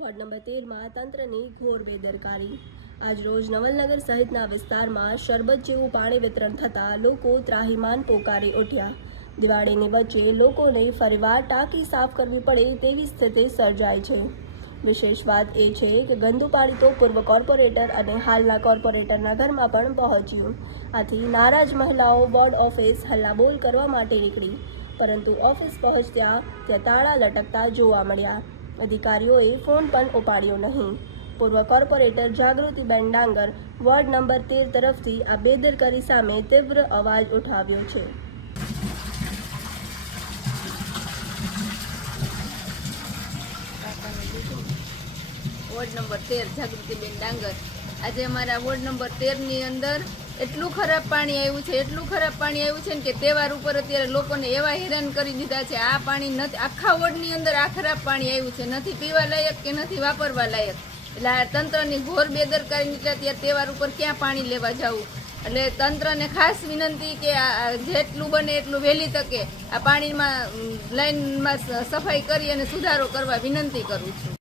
Ward number તેરમાં તંત્રની ઘોર બેદરકારી. આજરોજ નવલનગર સહિતના વિસ્તારમાં શરબત જેવું પાણી વિતરણ થતાં લોકો ત્રાહિમાન પોકારી ઉઠ્યા. દિવાળીની વચ્ચે લોકોને ફરીવાર ટાંકી સાફ કરવી પડે તેવી સ્થિતિ સર્જાય છે. વિશેષ વાત એ છે કે ગંદુ પાણી તો પૂર્વ કોર્પોરેટર અને હાલના કોર્પોરેટરના ઘરમાં પણ પહોંચ્યું. આથી નારાજ મહિલાઓ વોર્ડ ઓફિસ હલ્લાબોલ કરવા માટે નીકળી. પરંતુ ઓફિસ પહોંચ્યા ત્યાં તાળા લટકતા જોવા મળ્યા. અધિકારીઓએ ફોન પણ ઉપાડ્યો નહીં. પૂર્વ કોર્પોરેટર જાગૃતિબેન ડાંગર વોર્ડ નંબર તેર તરફથી આ બેદરકારી સામે તીવ્ર અવાજ ઉઠાવ્યો છે. વોર્ડ નંબર તેર જાગૃતિબેન ડાંગર. આજે અમારા વોર્ડ નંબર તેરની અંદર એટલું ખરાબ પાણી આવ્યું છે, એટલું ખરાબ પાણી આવ્યું છે ને કે તહેવાર ઉપર અત્યારે લોકોને એવા હેરાન કરી દીધા છે, આ પાણી નથી, આખા વોર્ડની અંદર આ ખરાબ પાણી આવ્યું છે, નથી પીવા લાયક કે નથી વાપરવા લાયક? એટલે આ તંત્રની ઘોર બેદરકારી એટલે અત્યારે તહેવાર ઉપર ક્યાં પાણી લેવા જવું? એટલે તંત્રને ખાસ વિનંતી કે આ જેટલું બને એટલું વહેલી તકે આ પાણીમાં લાઈનમાં સફાઈ કરી અને સુધારો કરવા વિનંતી કરું છું.